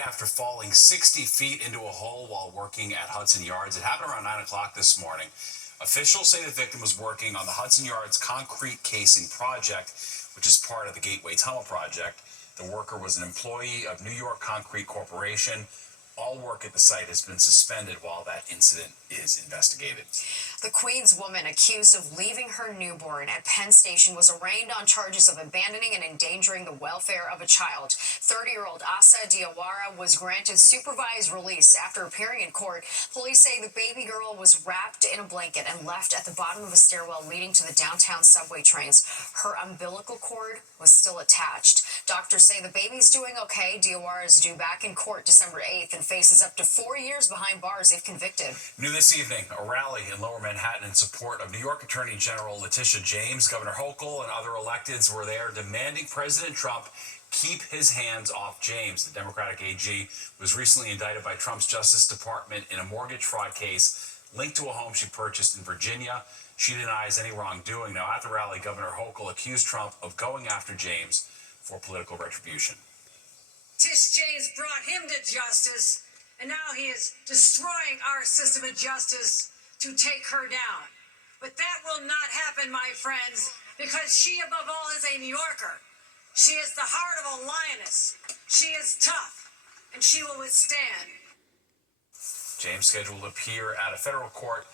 After falling 60 feet into a hole while working at Hudson Yards. It happened around 9 o'clock this morning. Officials say the victim was working on the Hudson Yards concrete casing project, which is part of the Gateway Tunnel project. The worker was an employee of New York Concrete Corporation. All work at the site has been suspended while that incident is investigated. The Queens woman accused of leaving her newborn at Penn Station was arraigned on charges of abandoning and endangering the welfare of a child. 30-year-old Asa Diawara was granted supervised release after appearing in court. Police say the baby girl was wrapped in a blanket and left at the bottom of a stairwell leading to the downtown subway trains. Her umbilical cord was still attached. Doctors say the baby's doing okay. Diawara is due back in court December 8th and faces up to 4 years behind bars if convicted. New this evening, a rally in Lower Manhattan in support of New York Attorney General Letitia James. Governor Hochul and other electeds were there demanding President Trump keep his hands off James. The Democratic AG was recently indicted by Trump's Justice Department in a mortgage fraud case linked to a home she purchased in Virginia. She denies any wrongdoing. Now, at the rally, Governor Hochul accused Trump of going after James for political retribution. Tish James brought him to justice, and now he is destroying our system of justice to take her down. But that will not happen, my friends, because she, above all, is a New Yorker. She is the heart of a lioness. She is tough, and she will withstand. James scheduled to appear at a federal court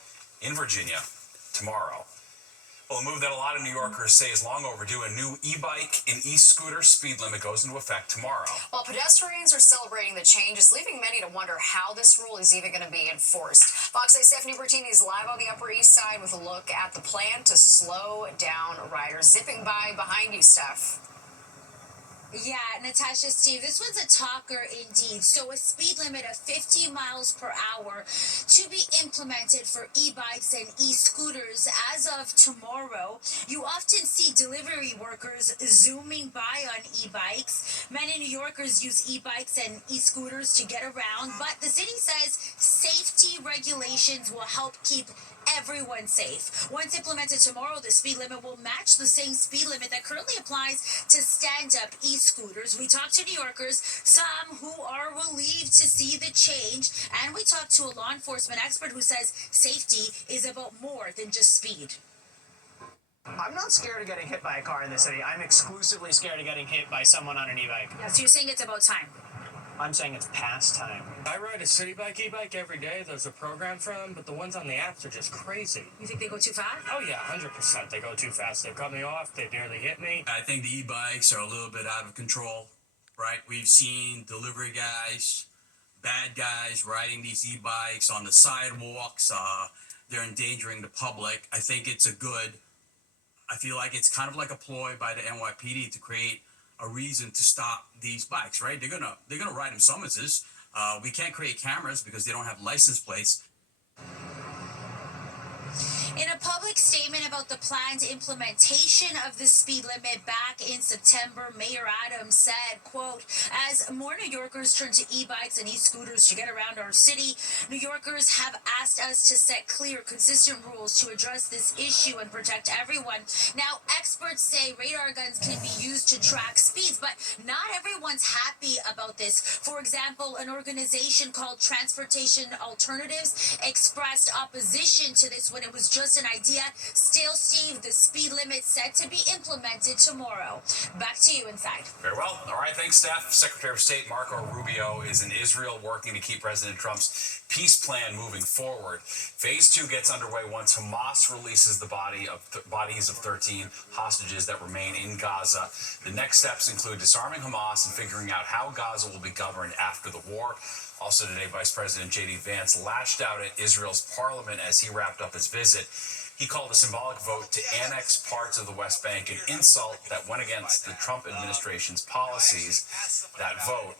in Virginia tomorrow. Well, a move that a lot of New Yorkers say is long overdue. A new e-bike and e-scooter speed limit goes into effect tomorrow. While pedestrians are celebrating the change, it's leaving many to wonder how this rule is even going to be enforced. Fox 8's Stephanie Bertini is live on the Upper East Side with a look at the plan to slow down riders. Zipping by behind you, Steph. Yeah, Natasha, Steve, this one's a talker indeed. So a speed limit of 50 miles per hour to be implemented for e-bikes and e-scooters as of tomorrow. You often see delivery workers zooming by on e-bikes. Many New Yorkers use e-bikes and e-scooters to get around, but the city says safety regulations will help keep everyone safe. Once implemented tomorrow, the speed limit will match the same speed limit that currently applies to stand-up e-scooters. We talked to New Yorkers, some who are relieved to see the change, and we talked to a law enforcement expert who says safety is about more than just speed. I'm not scared of getting hit by a car in the city. I'm exclusively scared of getting hit by someone on an e-bike. Yeah, so you're saying it's about time? I'm saying it's past time. I ride a city bike, e-bike every day. There's a program for them, but the ones on the apps are just crazy. You think they go too fast? Oh yeah, 100%. They go too fast. They cut me off. They nearly hit me. I think the e-bikes are a little bit out of control, right? We've seen delivery guys, bad guys riding these e-bikes on the sidewalks. They're endangering the public. I think I feel like it's kind of like a ploy by the NYPD to create a reason to stop these bikes, right? They're gonna write them summonses. We can't create cameras because they don't have license plates. In a public statement about the planned implementation of the speed limit back in September, Mayor Adams said, quote, as more New Yorkers turn to e-bikes and e-scooters to get around our city, New Yorkers have asked us to set clear, consistent rules to address this issue and protect everyone. Now, experts say radar guns can be used to track speeds, but not everyone's happy about this. For example, an organization called Transportation Alternatives expressed opposition to this when it was just an idea. Still, Steve, the speed limit set to be implemented tomorrow. Back to you inside. Very well. All right, thanks, Steph. Secretary of State Marco Rubio is in Israel working to keep President Trump's peace plan moving forward. Phase 2 gets underway once Hamas releases the bodies of 13 hostages that remain in Gaza. The next steps include disarming Hamas and figuring out how Gaza will be governed after the war. Also today, Vice President J.D. Vance lashed out at Israel's parliament as he wrapped up his visit. He called a symbolic vote to annex parts of the West Bank an insult that went against the Trump administration's policies. That vote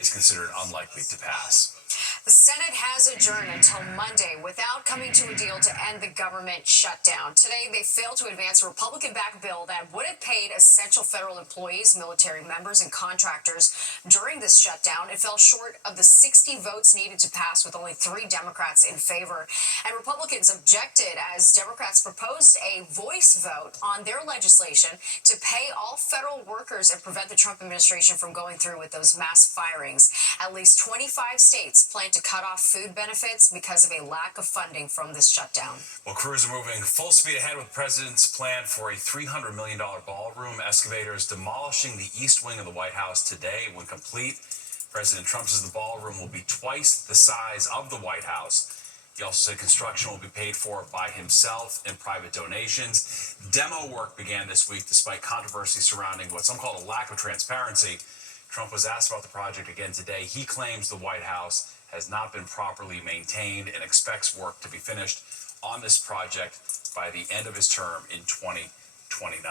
is considered unlikely to pass. The Senate has adjourned until Monday without coming to a deal to end the government shutdown. Today, they failed to advance a Republican-backed bill that would have paid essential federal employees, military members, and contractors during this shutdown. It fell short of the 60 votes needed to pass, with only 3 Democrats in favor. And Republicans objected as Democrats proposed a voice vote on their legislation to pay all federal workers and prevent the Trump administration from going through with those mass firings. At least 25 states plan to cut off food benefits because of a lack of funding from this shutdown. Well, crews are moving full speed ahead with the president's plan for a $300 million ballroom. Excavators demolishing the east wing of the White House today. When complete, President Trump says the ballroom will be twice the size of the White House. He also said construction will be paid for by himself and private donations. Demo work began this week despite controversy surrounding what some call a lack of transparency. Trump was asked about the project again today. He claims the White House has not been properly maintained and expects work to be finished on this project by the end of his term in 2029.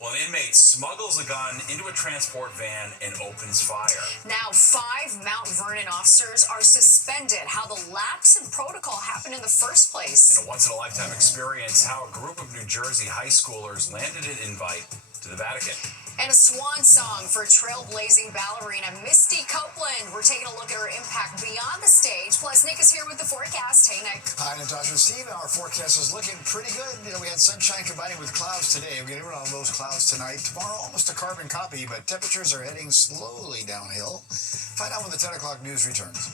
Well, an inmate smuggles a gun into a transport van and opens fire. Now, 5 Mount Vernon officers are suspended. How the lapse in protocol happened in the first place. In a once-in-a-lifetime experience, how a group of New Jersey high schoolers landed an invite to the Vatican. And a swan song for trailblazing ballerina Misty Copeland. We're taking a look at her impact beyond the stage. Plus, Nick is here with the forecast. Hey, Nick. Hi, Natasha. Steve, our forecast is looking pretty good. We had sunshine combining with clouds today. We're getting rid of those clouds tonight. Tomorrow, almost a carbon copy, but temperatures are heading slowly downhill. Find out when the 10 o'clock news returns.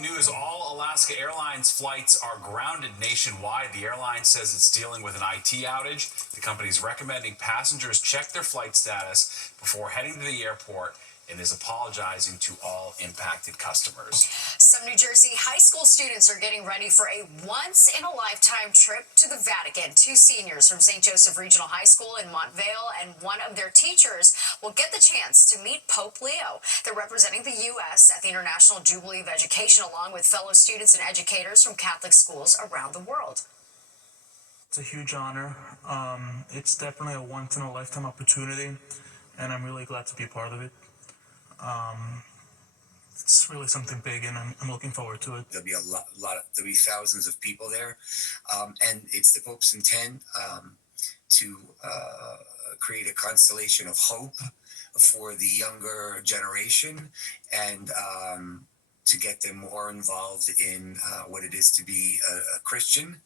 News, all Alaska Airlines flights are grounded nationwide. The airline says it's dealing with an IT outage. The company is recommending passengers check their flight status before heading to the airport and is apologizing to all impacted customers. Some New Jersey high school students are getting ready for a once-in-a-lifetime trip to the Vatican. 2 seniors from St. Joseph Regional High School in Montvale and one of their teachers will get the chance to meet Pope Leo. They're representing the U.S. at the International Jubilee of Education, along with fellow students and educators from Catholic schools around the world. It's a huge honor. It's definitely a once-in-a-lifetime opportunity, and I'm really glad to be a part of it. It's really something big, and I'm looking forward to it. There'll be there'll be thousands of people there, and it's the Pope's intent to create a constellation of hope for the younger generation, and to get them more involved in what it is to be a Christian.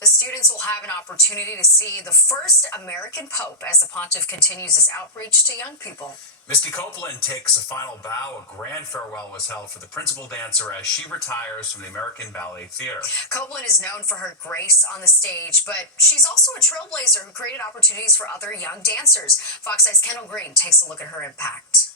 The students will have an opportunity to see the first American Pope as the pontiff continues his outreach to young people. Misty Copeland takes a final bow. A grand farewell was held for the principal dancer as she retires from the American Ballet Theater. Copeland is known for her grace on the stage, but she's also a trailblazer who created opportunities for other young dancers. Fox 9's Kendall Green takes a look at her impact.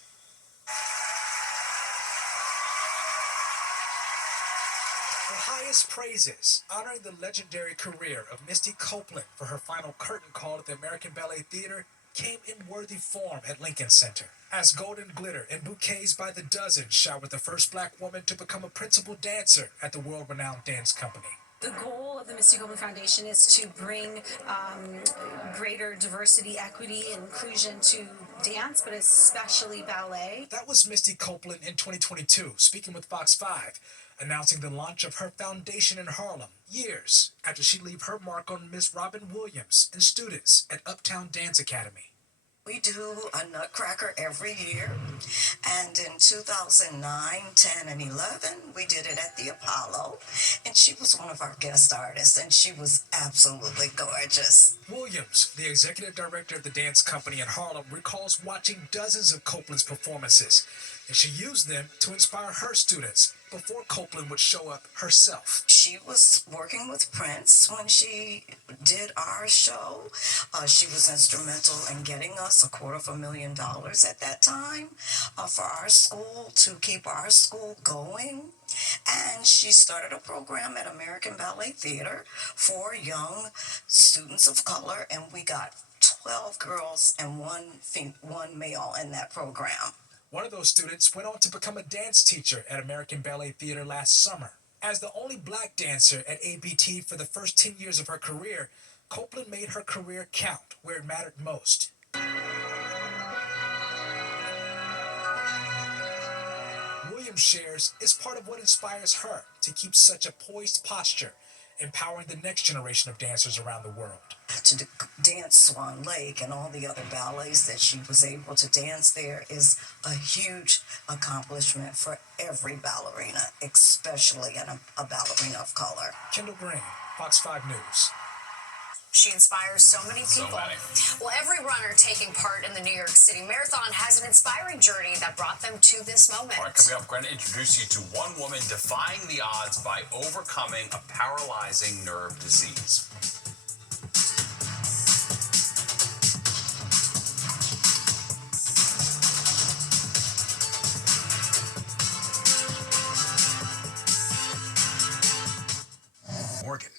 The highest praises, honoring the legendary career of Misty Copeland for her final curtain call at the American Ballet Theater, came in worthy form at Lincoln Center, as golden glitter and bouquets by the dozen showered the first black woman to become a principal dancer at the world-renowned dance company. The goal of the Misty Copeland Foundation is to bring greater diversity, equity, and inclusion to dance, but especially ballet. That was Misty Copeland in 2022, speaking with Fox 5, announcing the launch of her foundation in Harlem, years after she left her mark on Miss Robin Williams and students at Uptown Dance Academy. We do a Nutcracker every year, and in 2009, 10, and 11, we did it at the Apollo, and she was one of our guest artists, and she was absolutely gorgeous. Williams, the executive director of the dance company in Harlem, recalls watching dozens of Copeland's performances, and she used them to inspire her students before Copeland would show up herself. She was working with Prince when she did our show. She was instrumental in getting us $250,000 at that time for our school, to keep our school going. And she started a program at American Ballet Theater for young students of color, and we got 12 girls and one male in that program. One of those students went on to become a dance teacher at American Ballet Theater last summer. As the only black dancer at ABT for the first 10 years of her career, Copeland made her career count where it mattered most. Williams shares is part of what inspires her to keep such a poised posture, empowering the next generation of dancers around the world. To dance Swan Lake and all the other ballets that she was able to dance there is a huge accomplishment for every ballerina, especially a ballerina of color. Kendall Green, Fox 5 News. She inspires so many people. Well, every runner taking part in the New York City Marathon has an inspiring journey that brought them to this moment. All right, coming up, we're going to introduce you to one woman defying the odds by overcoming a paralyzing nerve disease. Morgan.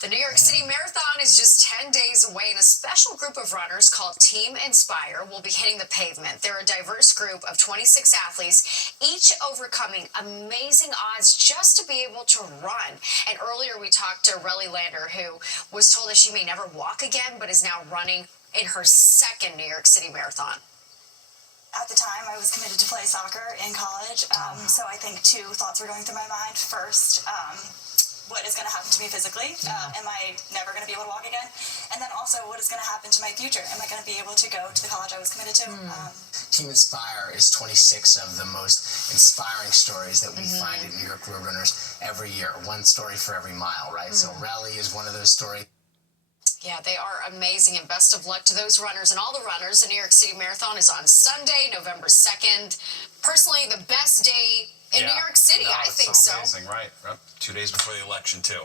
The New York City Marathon is just 10 days away, and a special group of runners called Team Inspire will be hitting the pavement. They're a diverse group of 26 athletes, each overcoming amazing odds just to be able to run. And earlier we talked to Relly Lander, who was told that she may never walk again, but is now running in her second New York City Marathon. At the time, I was committed to play soccer in college, so I think two thoughts were going through my mind. First, what is going to happen to me physically? Am I never going to be able to walk again? And then also, what is going to happen to my future? Am I going to be able to go to the college I was committed to? Team Inspire is 26 of the most inspiring stories that we find at New York Road Runners every year. One story for every mile, right? So Rally is one of those stories. Yeah, they are amazing, and best of luck to those runners and all the runners. The New York City Marathon is on Sunday, November 2nd. Personally, the best day in New York City, I think so. Amazing, right? 2 days before the election, too.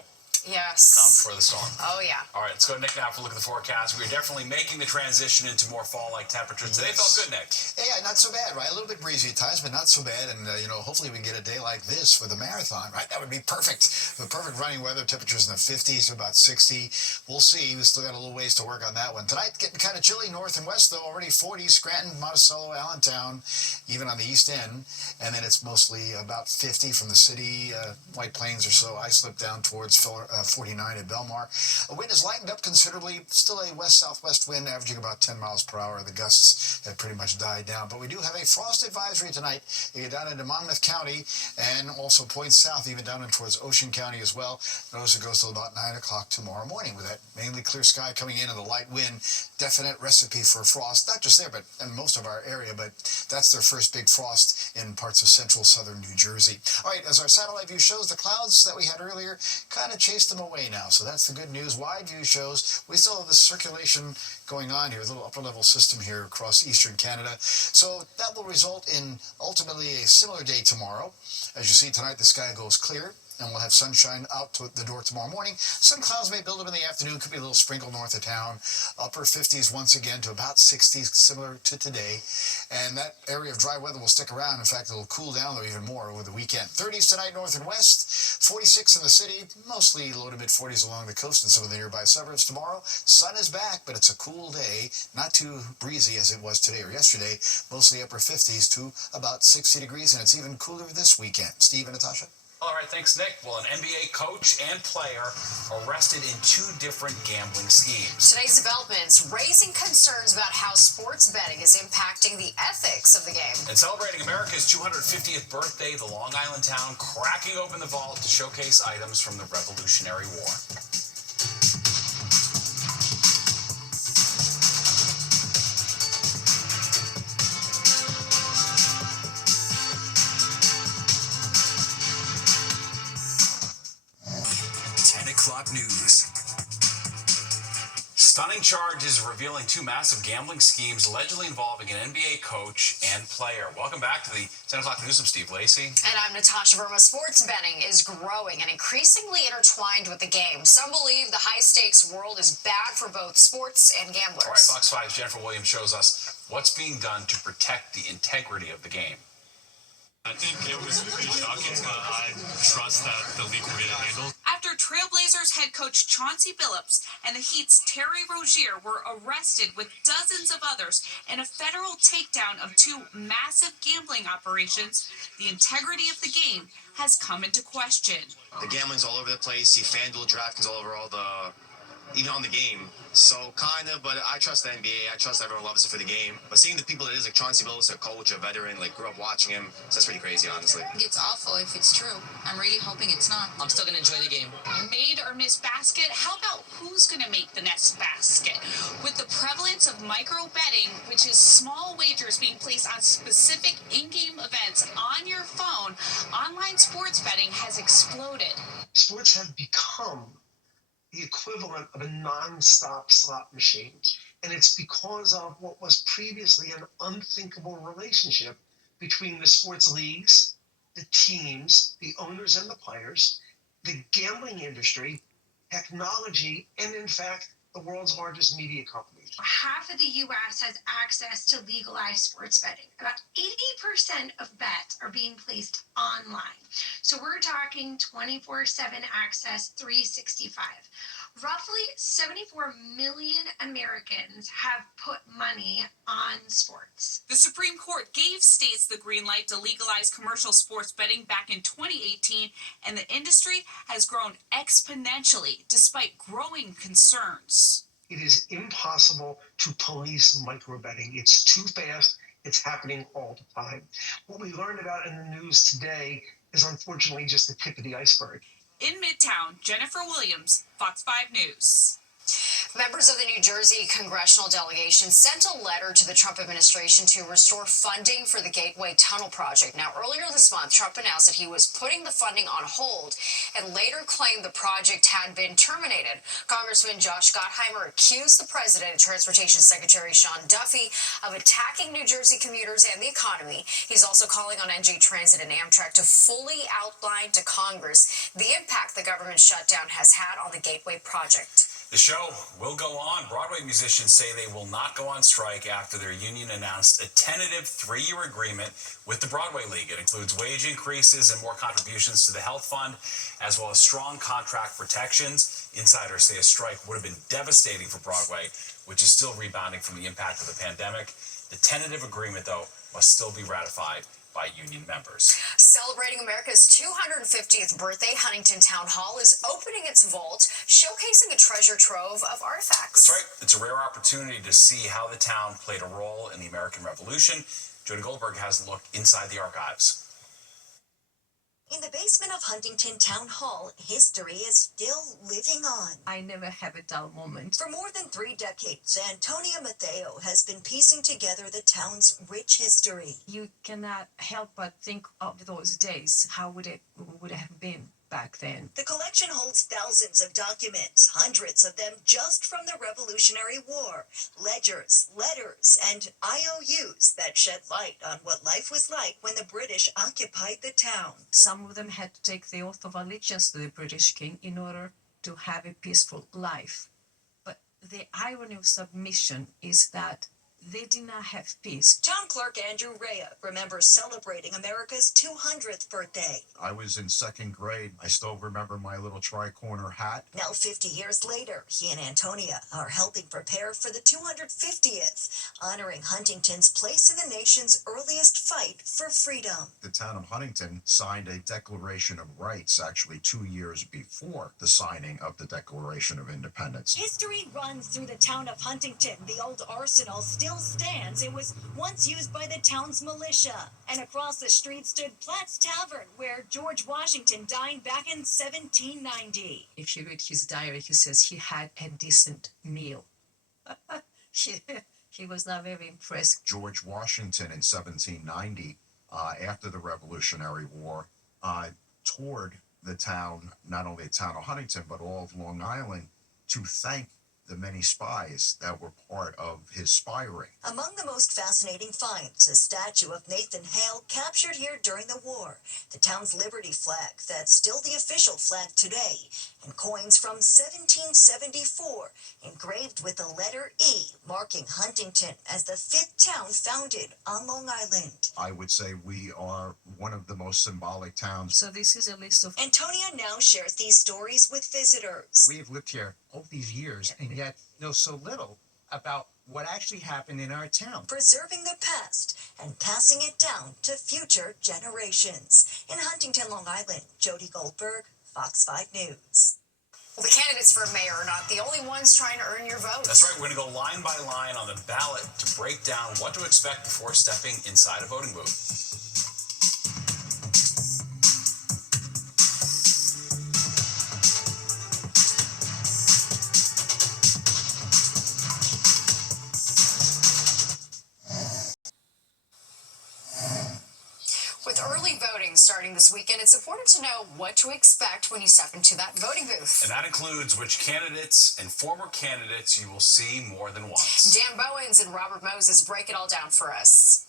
Yes. Calm before the storm. Oh, yeah. All right, let's go to Nick now for a look at the forecast. We're definitely making the transition into more fall-like temperatures. Today felt good, Nick. Yeah, not so bad, right? A little bit breezy at times, but not so bad. And, hopefully we can get a day like this for the marathon, right? That would be perfect. The perfect running weather, temperatures in the 50s to about 60. We'll see. We still got a little ways to work on that one. Tonight, getting kind of chilly north and west, though. Already 40, Scranton, Monticello, Allentown, even on the east end. And then it's mostly about 50 from the city, White Plains or so. I slipped down towards 49 at Belmar. The wind has lightened up considerably. Still a west-southwest wind averaging about 10 miles per hour. The gusts have pretty much died down. But we do have a frost advisory tonight. You get down into Monmouth County and also points south, even down in towards Ocean County as well. Notice it goes till about 9 o'clock tomorrow morning with that mainly clear sky coming in and the light wind. Definite recipe for frost. Not just there, but in most of our area. But that's their first big frost in parts of central southern New Jersey. All right, as our satellite view shows, the clouds that we had earlier kind of chased them away now. So that's the good news. Wide view shows we still have this circulation going on here, a little upper level system here across eastern Canada. So that will result in ultimately a similar day tomorrow. As you see tonight, the sky goes clear, and we'll have sunshine out to the door tomorrow morning. Some clouds may build up in the afternoon. Could be a little sprinkle north of town. Upper 50s once again to about 60s, similar to today. And that area of dry weather will stick around. In fact, it'll cool down though even more over the weekend. 30s tonight north and west. 46 in the city. Mostly low to mid 40s along the coast and some of the nearby suburbs tomorrow. Sun is back, but it's a cool day. Not too breezy as it was today or yesterday. Mostly upper 50s to about 60 degrees. And it's even cooler this weekend. Steve and Natasha? All right, thanks, Nick. Well, an NBA coach and player arrested in 2 different gambling schemes. Today's developments raising concerns about how sports betting is impacting the ethics of the game. And celebrating America's 250th birthday, the Long Island town cracking open the vault to showcase items from the Revolutionary War. News. Stunning charges revealing 2 massive gambling schemes allegedly involving an NBA coach and player. Welcome back to the 10 o'clock news. I'm Steve Lacey. And I'm Natasha Verma. Sports betting is growing and increasingly intertwined with the game. Some believe the high-stakes world is bad for both sports and gamblers. All right, Fox 5's Jennifer Williams shows us what's being done to protect the integrity of the game. I think it was pretty shocking, but I trust that the league will get it handled. After Trailblazers head coach Chauncey Billups and the Heat's Terry Rozier were arrested with dozens of others in a federal takedown of 2 massive gambling operations, the integrity of the game has come into question. The gambling's all over the place. You FanDuel, DraftKings all over all the even on the game. So kind of, but I trust the NBA. I trust everyone loves it for the game. But seeing the people that is, like Chauncey Billups, a coach, a veteran, like grew up watching him, so that's pretty crazy, honestly. It's awful if it's true. I'm really hoping it's not. I'm still gonna enjoy the game. Made or miss basket? How about who's going to make the next basket? With the prevalence of micro betting, which is small wagers being placed on specific in-game events on your phone, online sports betting has exploded. Sports have become the equivalent of a non-stop slot machine. And it's because of what was previously an unthinkable relationship between the sports leagues, the teams, the owners and the players, the gambling industry, technology, and in fact, the world's largest media companies. Half of the U.S. has access to legalized sports betting. About 80% of bets are being placed online. So we're talking 24/7 access, 365. Roughly 74 million Americans have put money on sports. The Supreme Court gave states the green light to legalize commercial sports betting back in 2018, and the industry has grown exponentially despite growing concerns. It is impossible to police microbetting. It's too fast. It's happening all the time. What we learned about in the news today is unfortunately just the tip of the iceberg. In Midtown, Jennifer Williams, Fox 5 News. Members of the New Jersey congressional delegation sent a letter to the Trump administration to restore funding for the Gateway Tunnel project. Now, earlier this month, Trump announced that he was putting the funding on hold and later claimed the project had been terminated. Congressman Josh Gottheimer accused the president and Transportation Secretary Sean Duffy of attacking New Jersey commuters and the economy. He's also calling on NJ Transit and Amtrak to fully outline to Congress the impact the government shutdown has had on the Gateway project. The show will go on. Broadway musicians say they will not go on strike after their union announced a tentative 3-year agreement with the Broadway League. It includes wage increases and more contributions to the health fund, as well as strong contract protections. Insiders say a strike would have been devastating for Broadway, which is still rebounding from the impact of the pandemic. The tentative agreement, though, must still be ratified by union members. Celebrating America's 250th birthday, Huntington Town Hall is opening its vault, showcasing a treasure trove of artifacts. That's right. It's a rare opportunity to see how the town played a role in the American Revolution. Jody Goldberg has a look inside the archives. In the basement of Huntington Town Hall, history is still living on. I never have a dull moment. For more than 3 decades, Antonia Mateo has been piecing together the town's rich history. You cannot help but think of those days. How would it have been back then? The collection holds thousands of documents, hundreds of them just from the Revolutionary War, ledgers, letters, and IOUs that shed light on what life was like when the British occupied the town. Some of them had to take the oath of allegiance to the British king in order to have a peaceful life. But the irony of submission is that they did not have peace. Town clerk Andrew Rea remembers celebrating America's 200th birthday. I was in 2nd grade. I still remember my little tri-corner hat. Now 50 years later, he and Antonia are helping prepare for the 250th, honoring Huntington's place in the nation's earliest fight for freedom. The town of Huntington signed a Declaration of Rights actually 2 years before the signing of the Declaration of Independence. History runs through the town of Huntington. The old arsenal still stands. It was once used by the town's militia. And across the street stood Platt's Tavern, where George Washington dined back in 1790. If you read his diary, he says he had a decent meal. He was not very impressed. George Washington in 1790, after the Revolutionary War, toured the town, not only the town of Huntington, but all of Long Island, to thank the many spies that were part of his spy ring. Among the most fascinating finds, a statue of Nathan Hale captured here during the war, the town's Liberty flag that's still the official flag today, and coins from 1774 engraved with the letter E, marking Huntington as the 5th town founded on Long Island. I would say we are one of the most symbolic towns. So this is a list of... Antonia now shares these stories with visitors. We've lived here all these years and yet know so little about what actually happened in our town. Preserving the past and passing it down to future generations. In Huntington, Long Island, Jody Goldberg, Fox 5 News. Well, the candidates for mayor are not the only ones trying to earn your vote. That's right. We're going to go line by line on the ballot to break down what to expect before stepping inside a voting booth. With early voting starting this weekend, it's important to know what to expect when you step into that voting booth. And that includes which candidates and former candidates you will see more than once. Dan Bowens and Robert Moses break it all down for us.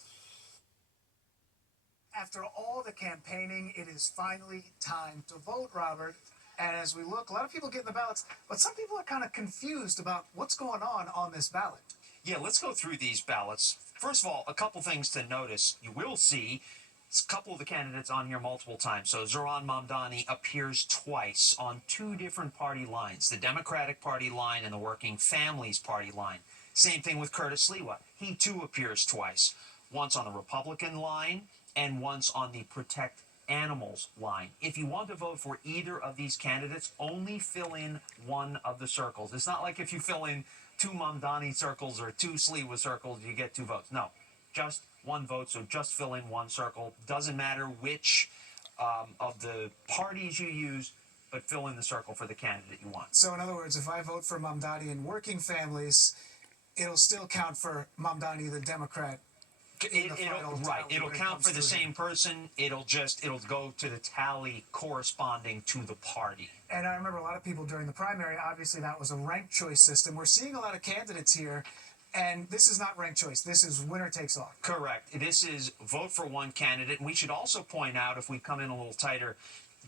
After all the campaigning, it is finally time to vote, Robert. And as we look, a lot of people getting the ballots, but some people are kind of confused about what's going on this ballot. Yeah, let's go through these ballots. First of all, a couple things to notice. You will see a couple of the candidates on here multiple times. So Zohran Mamdani appears twice on two different party lines, the Democratic Party line and the Working Families Party line. Same thing with Curtis Sliwa. He too appears twice, once on the Republican line and once on the Protect Animals line. If you want to vote for either of these candidates, only fill in one of the circles. It's not like if you fill in two Mamdani circles or two Sliwa circles, you get 2 votes. No, just 1 vote, so just fill in 1 circle. Doesn't matter which of the parties you use, but fill in the circle for the candidate you want. So in other words, if I vote for Mamdani and Working Families, it'll still count for Mamdani, the Democrat. It'll count for the same person. It'll go to the tally corresponding to the party. And I remember a lot of people during the primary, obviously that was a ranked choice system. We're seeing a lot of candidates here, and this is not ranked choice. This is winner takes all. Correct. This is vote for one candidate. And we should also point out, if we come in a little tighter,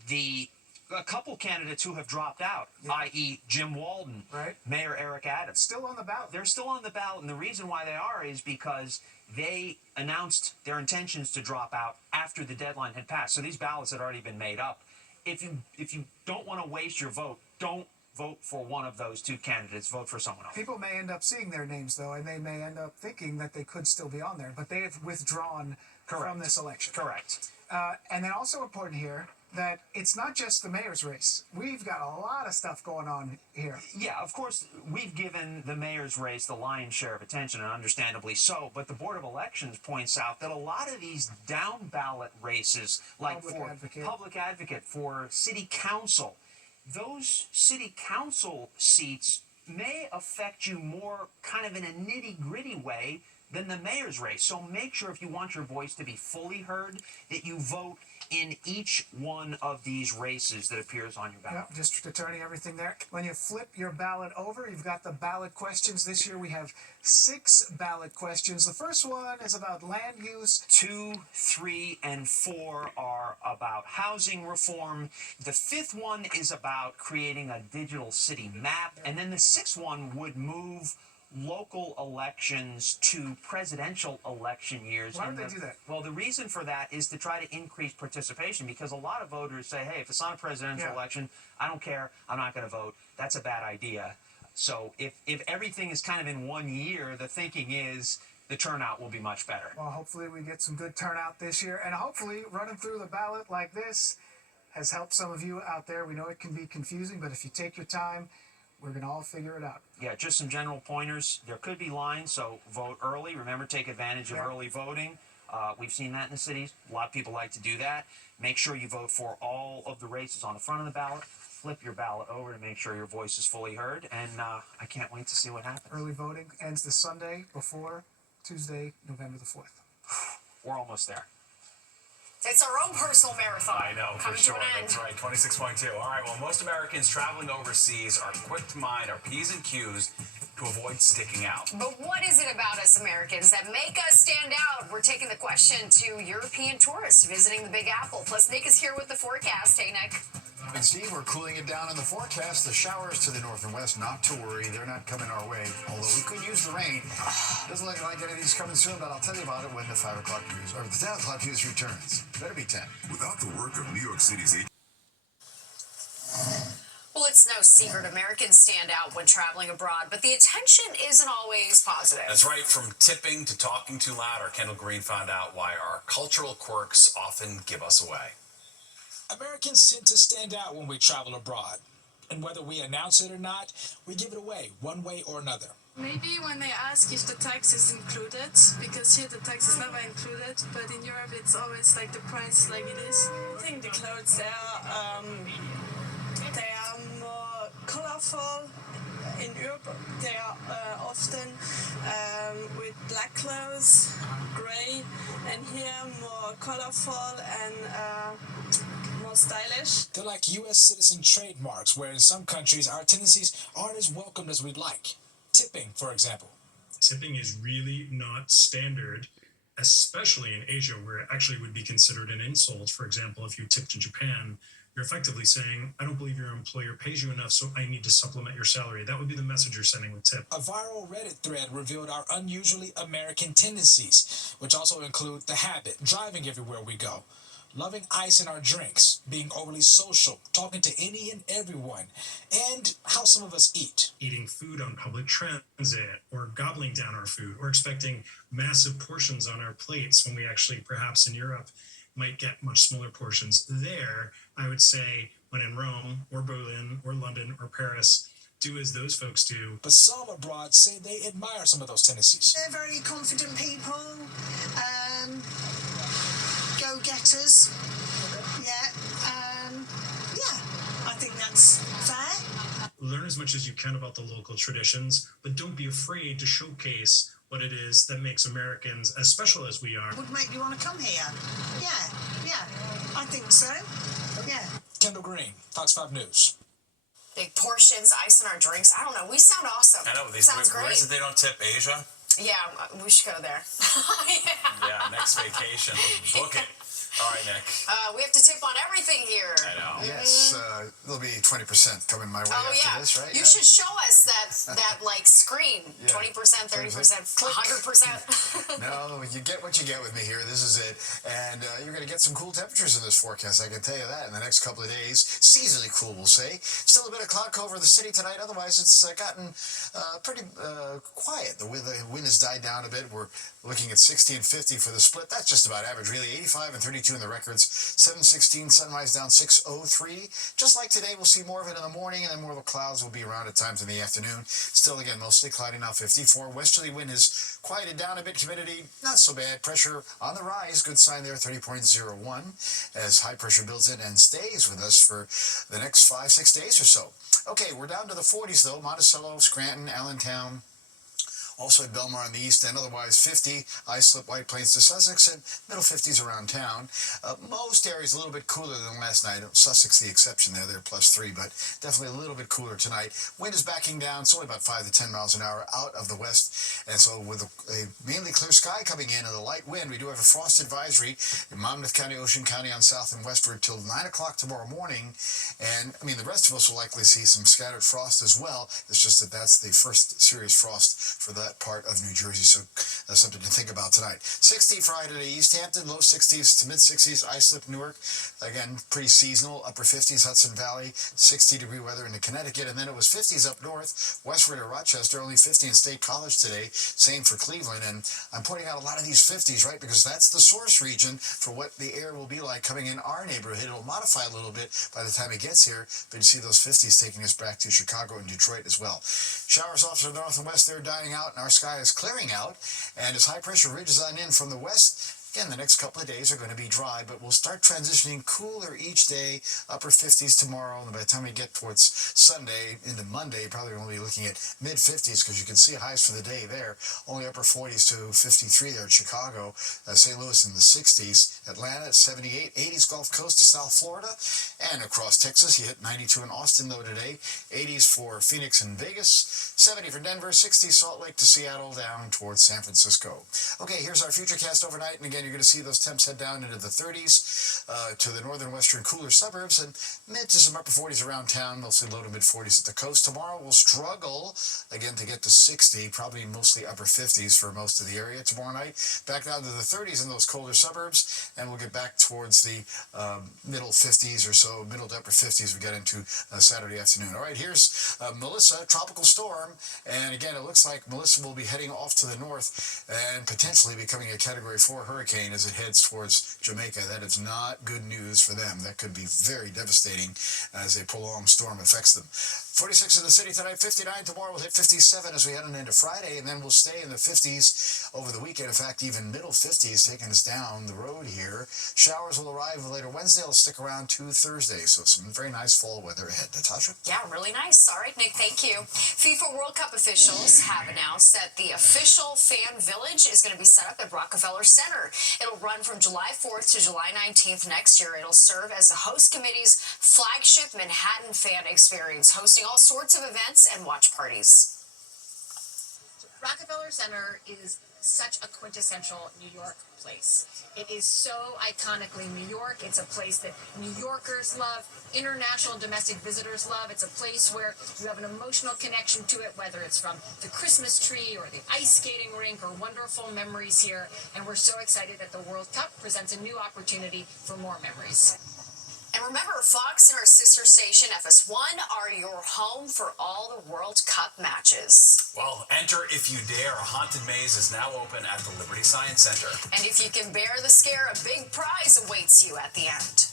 a couple candidates who have dropped out, i.e. Jim Walden, Mayor Eric Adams. Still on the ballot. They're still on the ballot, and the reason why they are is because they announced their intentions to drop out after the deadline had passed. So these ballots had already been made up. If you don't want to waste your vote, don't vote for one of those 2 candidates. Vote for someone else. People may end up seeing their names, though, and they may end up thinking that they could still be on there, but they have withdrawn from this election. Correct. And then also important here that it's not just the mayor's race. We've got a lot of stuff going on here. Yeah, of course, we've given the mayor's race the lion's share of attention, and understandably so, but the Board of Elections points out that a lot of these down-ballot races, like public advocate, for city council, those city council seats may affect you more kind of in a nitty-gritty way than the mayor's race. So make sure, if you want your voice to be fully heard, that you vote in each one of these races that appears on your ballot. Yep, district attorney, everything there. When you flip your ballot over, you've got the ballot questions. This year we have 6 ballot questions. The first one is about land use. 2, 3, and 4 are about housing reform. The 5th one is about creating a digital city map. And then the 6th one would move local elections to presidential election years. Why would they do that? Well, the reason for that is to try to increase participation, because a lot of voters say, hey, if it's not a presidential election, I don't care, I'm not going to vote. That's a bad idea. So if everything is kind of in one year, the thinking is the turnout will be much better. Well, hopefully we get some good turnout this year, and hopefully running through the ballot like this has helped some of you out there. We know it can be confusing, but if you take your time, we're going to all figure it out. Yeah, just some general pointers. There could be lines, so vote early. Remember, take advantage of early voting. We've seen that in the cities. A lot of people like to do that. Make sure you vote for all of the races on the front of the ballot. Flip your ballot over to make sure your voice is fully heard. And I can't wait to see what happens. Early voting ends this Sunday before Tuesday, November the 4th. We're almost there. It's our own personal marathon. I know, for sure. That's right, 26.2. All right, well, most Americans traveling overseas are quick to mind our P's and Q's to avoid sticking out. But what is it about us Americans that make us stand out? We're taking the question to European tourists visiting the Big Apple. Plus, Nick is here with the forecast. Hey, Nick. And Steve, we're cooling it down in the forecast. The showers to the north and west, not to worry. They're not coming our way, although we could use the rain. Doesn't look like anything's coming soon, but I'll tell you about it when the 5 o'clock news, or the 10 o'clock news returns. Better be 10. Without the work of New York City's Well, it's no secret Americans stand out when traveling abroad, but the attention isn't always positive. That's right. From tipping to talking too loud, our Kendall Green found out why our cultural quirks often give us away. Americans tend to stand out when we travel abroad. And whether we announce it or not, we give it away one way or another. Maybe when they ask if the tax is included, because here the tax is never included, but in Europe it's always like the price like it is. I think the clothes they are more colorful. In Europe they are often with black clothes, gray, and here more colorful and more stylish. They're like U.S. citizen trademarks, where in some countries our tendencies aren't as welcomed as we'd like. Tipping, for example. Tipping is really not standard, especially in Asia, where it actually would be considered an insult. For example, if you tipped in Japan, you're effectively saying, I don't believe your employer pays you enough, so I need to supplement your salary. That would be the message you're sending with tip. A viral Reddit thread revealed our unusually American tendencies, which also include the habit, driving everywhere we go, loving ice in our drinks, being overly social, talking to any and everyone, and how some of us eat. Eating food on public transit, or gobbling down our food, or expecting massive portions on our plates when we actually, perhaps in Europe, might get much smaller portions. There, I would say, when in Rome, or Berlin, or London, or Paris, do as those folks do. But some abroad say they admire some of those tendencies. They're very confident people, go-getters. I think that's fair. Learn as much as you can about the local traditions, but don't be afraid to showcase what it is that makes Americans as special as we are. Would make you want to come here. Yeah, I think so. Yeah. Kendall Green, Fox 5 News. Big portions, ice in our drinks. I don't know. We sound awesome. I know. Sounds where great. is it they don't tip? Asia? Yeah, we should go there. Yeah, next vacation. Book it. All right, Nick. We have to tip on everything here. I know. Yes, there'll be 20% coming my way after this, right? You should show us that like screen. 20%, 30%, 100%. No, you get what you get with me here. This is it. And you're going to get some cool temperatures in this forecast, I can tell you that, in the next couple of days. Seasonally cool, we'll say. Still a bit of cloud cover the city tonight. Otherwise, it's gotten pretty quiet. The wind has died down a bit. We're looking at 60 and 50 for the split. That's just about average, really. 85 and 32 in the records. 716, sunrise down 603. Just like today, we'll see more of it in the morning, and then more of the clouds will be around at times in the afternoon. Still, again, mostly cloudy now, 54. Westerly wind has quieted down a bit. Humidity, not so bad. Pressure on the rise. Good sign there, 30.01, as high pressure builds in and stays with us for the next 5-6 days or so. Okay, we're down to the 40s, though. Monticello, Scranton, Allentown. Also at Belmar on the east end, otherwise 50, Islip, White Plains to Sussex, and middle 50s around town. Most areas a little bit cooler than last night. Sussex the exception there, they're +3, but definitely a little bit cooler tonight. Wind is backing down. It's only about 5 to 10 miles an hour out of the west, and so with a mainly clear sky coming in and a light wind, we do have a frost advisory in Monmouth County, Ocean County on south and westward till 9 o'clock tomorrow morning. And, I mean, the rest of us will likely see some scattered frost as well. It's just that that's the first serious frost for that part of New Jersey, so that's something to think about tonight. 60 Friday to East Hampton, low 60s to mid 60s, Islip, Newark, again pretty seasonal, upper 50s, Hudson Valley, 60-degree weather into Connecticut, and then it was 50s up north, westward to Rochester, only 50 in State College today, same for Cleveland, and I'm pointing out a lot of these 50s, right, because that's the source region for what the air will be like coming in our neighborhood. It'll modify a little bit by the time it gets here, but you see those 50s taking us back to Chicago and Detroit as well. Showers off to the north and west, they're dying out, and our sky is clearing out, and as high pressure ridges on in from the west, again, the next couple of days are going to be dry, but we'll start transitioning cooler each day, upper 50s tomorrow, and by the time we get towards Sunday into Monday, probably we'll be looking at mid 50s, because you can see highs for the day there, only upper 40s to 53 there at Chicago, St. Louis in the 60s, Atlanta at 78, 80s Gulf Coast to South Florida, and across Texas, you hit 92 in Austin though today, 80s for Phoenix and Vegas, 70 for Denver, 60 Salt Lake to Seattle, down towards San Francisco. Okay, here's our futurecast overnight, and again, you're going to see those temps head down into the 30s to the northern western cooler suburbs, and mid to some upper 40s around town, mostly low to mid 40s at the coast. Tomorrow we'll struggle again to get to 60, probably mostly upper 50s for most of the area tomorrow night. Back down to the 30s in those colder suburbs, and we'll get back towards the middle 50s or so, middle to upper 50s we get into Saturday afternoon. All right, here's Melissa, tropical storm, and again, it looks like Melissa will be heading off to the north and potentially becoming a Category 4 hurricane hurricane as it heads towards Jamaica. That is not good news for them. That could be very devastating as a prolonged storm affects them. 46 in the city tonight, 59 tomorrow. We'll hit 57 as we head on into Friday, and then we'll stay in the 50s over the weekend. In fact, even middle 50s taking us down the road here. Showers will arrive later Wednesday. They'll stick around to Thursday, so some very nice fall weather ahead. Natasha? Yeah, really nice. All right, Nick, thank you. FIFA World Cup officials have announced that the official fan village is going to be set up at Rockefeller Center. It'll run from July 4th to July 19th next year. It'll serve as the host committee's flagship Manhattan fan experience, hosting all sorts of events and watch parties. Rockefeller Center is such a quintessential New York place. It is so iconically New York. It's a place that New Yorkers love, international and domestic visitors love. It's a place where you have an emotional connection to it, whether it's from the Christmas tree or the ice skating rink or wonderful memories here. And we're so excited that the World Cup presents a new opportunity for more memories. And remember, Fox and our sister station, FS1, are your home for all the World Cup matches. Well, enter if you dare. A haunted maze is now open at the Liberty Science Center. And if you can bear the scare, a big prize awaits you at the end.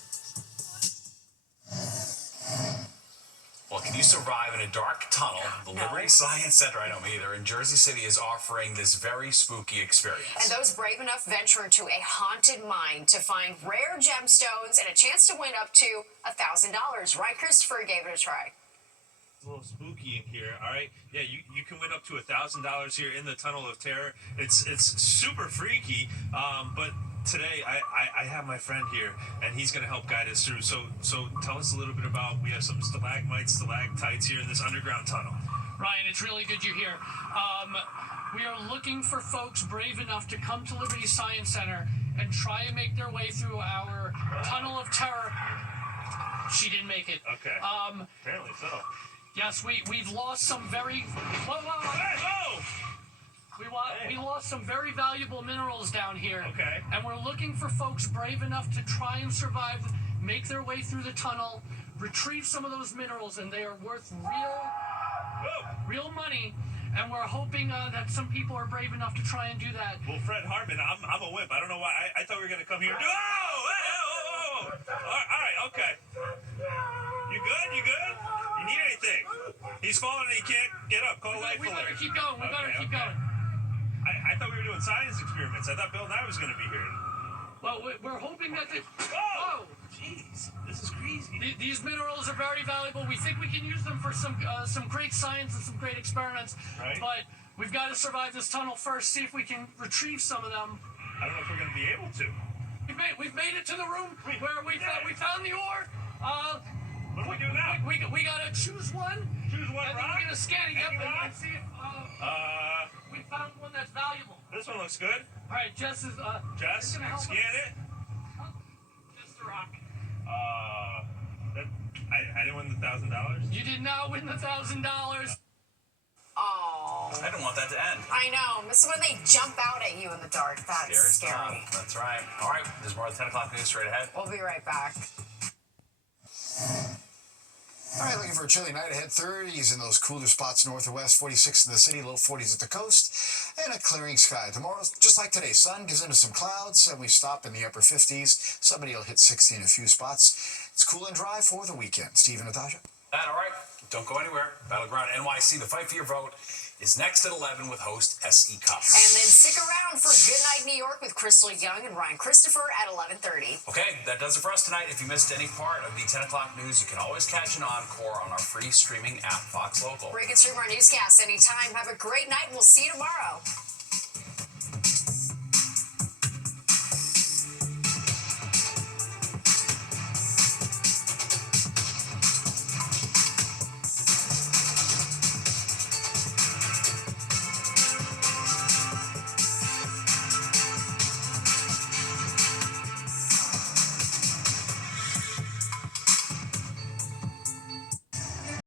Well, can you survive in a dark tunnel? The Liberty Science Center, I don't either, in Jersey City is offering this very spooky experience. And those brave enough venture into a haunted mine to find rare gemstones and a chance to win up to $1,000. Right, Christopher gave it a try. It's a little spooky in here, all right? Yeah, you can win up to $1,000 here in the Tunnel of Terror. It's super freaky, but today I have my friend here, and he's going to help guide us through. So tell us a little bit about, we have some stalagmites, stalactites here in this underground tunnel. Ryan, it's really good you're here. We are looking for folks brave enough to come to Liberty Science Center and try and make their way through our Tunnel of Terror. She didn't make it. Okay. Apparently so. Yes, we've lost some very... Whoa, whoa, whoa. Hey, whoa! We lost some very valuable minerals down here. Okay. And we're looking for folks brave enough to try and survive, make their way through the tunnel, retrieve some of those minerals, and they are worth real money. And we're hoping that some people are brave enough to try and do that. Well, Fred Hartman, I'm a wimp. I don't know why. I thought we were going to come here and do... Oh! All right, okay. You good? You good? You need anything? He's falling and he can't get up. Call life We better keep going. We better keep going. I thought we were doing science experiments. I thought Bill Nye was going to be here. Well, we're hoping that they... Whoa! Jeez, this is crazy. These minerals are very valuable. We think we can use them for some great science and some great experiments. Right. But we've got to survive this tunnel first, see if we can retrieve some of them. I don't know if we're going to be able to. We've made it to the room where we found the ore. What do we do now? We got to choose one. Choose one and rock? We're going to scan it up and see if we found one that's valuable. This one looks good. All right, Jess is... Jess, scan it. Just the rock. I didn't win the $1,000. You did not win the $1,000. Oh. I didn't want that to end. I know. It's when they jump out at you in the dark. That's scary. That's right. All right, there's more of the 10 o'clock news straight ahead. We'll be right back. All right, looking for a chilly night ahead. 30s in those cooler spots north or west, 46 in the city, low 40s at the coast, and a clearing sky. Tomorrow, just like today, sun gives into some clouds, and we stop in the upper 50s. Somebody will hit 60 in a few spots. It's cool and dry for the weekend. Steve and Natasha? All right, don't go anywhere. Battleground NYC, the fight for your vote, is next at 11 with host S.E. Cup. And then stick around for Good Night New York with Crystal Young and Ryan Christopher at 11:30. Okay, that does it for us tonight. If you missed any part of the 10 o'clock news, you can always catch an encore on our free streaming app, Fox Local. Where you can stream our newscasts anytime. Have a great night. We'll see you tomorrow.